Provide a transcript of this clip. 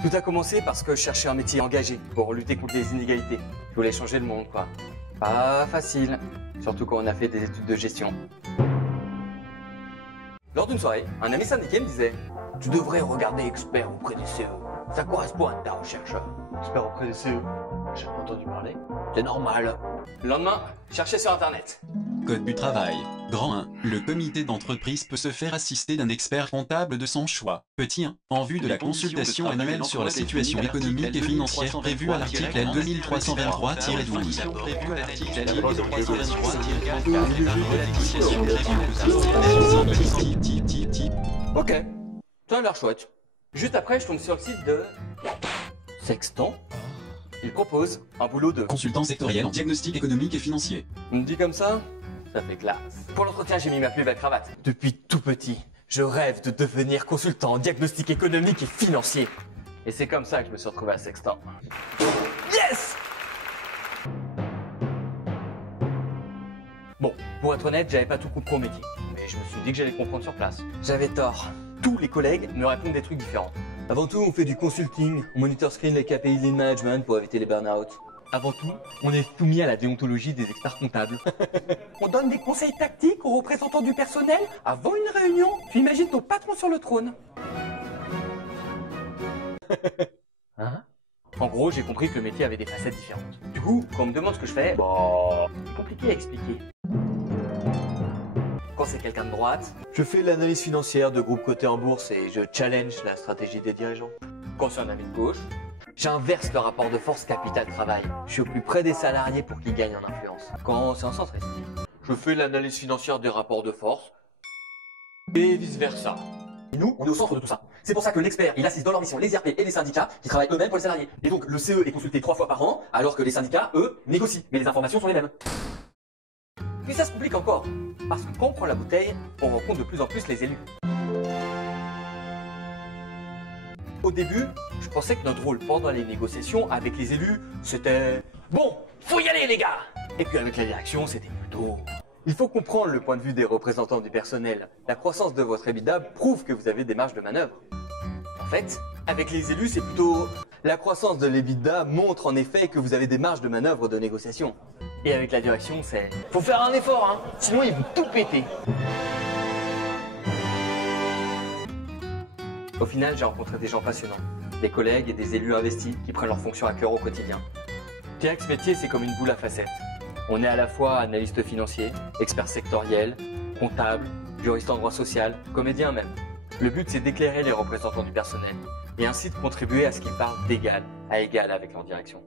Tout a commencé parce que je cherchais un métier engagé pour lutter contre les inégalités. Je voulais changer le monde, quoi. Pas facile, surtout quand on a fait des études de gestion. Lors d'une soirée, un ami syndiqué me disait « Tu devrais regarder expert auprès des CE. Ça correspond à ta recherche. » Expert auprès des CE. J'ai pas entendu parler. C'est normal. Le lendemain, je cherchais sur Internet. Code du travail. Grand 1. Le comité d'entreprise peut se faire assister d'un expert comptable de son choix. Petit 1. En vue de la consultation annuelle sur la situation économique et financière prévue à l'article L 2323-12. Ok, ça a l'air chouette. Juste après, je tombe sur le site de Sextant. Il propose un boulot de Consultant sectoriel en diagnostic économique et financier. On me dit comme ça fait classe. Pour l'entretien, j'ai mis ma plus belle cravate. Depuis tout petit, je rêve de devenir consultant en diagnostic économique et financier. Et c'est comme ça que je me suis retrouvé à Sextant. Yes! Bon, pour être honnête, j'avais pas tout compris au métier. Mais je me suis dit que j'allais comprendre sur place. J'avais tort. Tous les collègues me répondent des trucs différents. Avant tout, on fait du consulting, on monitor screen les KPI Lean Management pour éviter les burn-out. Avant tout, on est soumis à la déontologie des experts comptables. On donne des conseils tactiques aux représentants du personnel avant une réunion. Tu imagines ton patron sur le trône. Hein? En gros, j'ai compris que le métier avait des facettes différentes. Du coup, quand on me demande ce que je fais, c'est compliqué à expliquer. Quand c'est quelqu'un de droite, Je fais l'analyse financière de groupes cotés en bourse et je challenge la stratégie des dirigeants. quand c'est un ami de gauche, j'inverse le rapport de force capital-travail. Je suis au plus près des salariés pour qu'ils gagnent en influence. Quand c'est un centriste, Je fais l'analyse financière des rapports de force et vice-versa. et nous, on est au centre de tout ça. C'est pour ça que l'expert, il assiste dans leur mission les IRP et les syndicats qui travaillent eux-mêmes pour les salariés. Et donc, le CE est consulté 3 fois par an, alors que les syndicats, eux, négocient. Mais les informations sont les mêmes. Puis ça se complique encore. Parce que quand on prend la bouteille, on rencontre de plus en plus les élus. Au début, je pensais que notre rôle pendant les négociations avec les élus, c'était « Bon, faut y aller les gars !» Et puis avec la direction, c'était plutôt « Il faut comprendre le point de vue des représentants du personnel. La croissance de votre EBITDA prouve que vous avez des marges de manœuvre. » En fait, avec les élus, c'est plutôt « La croissance de l'EBITDA montre en effet que vous avez des marges de manœuvre de négociation. » Et avec la direction, c'est « Faut faire un effort, hein, sinon ils vont tout péter. » Au final, j'ai rencontré des gens passionnants, des collègues et des élus investis qui prennent leurs fonctions à cœur au quotidien. Je dirais que ce métier, c'est comme une boule à facettes. On est à la fois analyste financier, expert sectoriel, comptable, juriste en droit social, comédien même. Le but, c'est d'éclairer les représentants du personnel et ainsi de contribuer à ce qu'ils parlent d'égal à égal avec leur direction.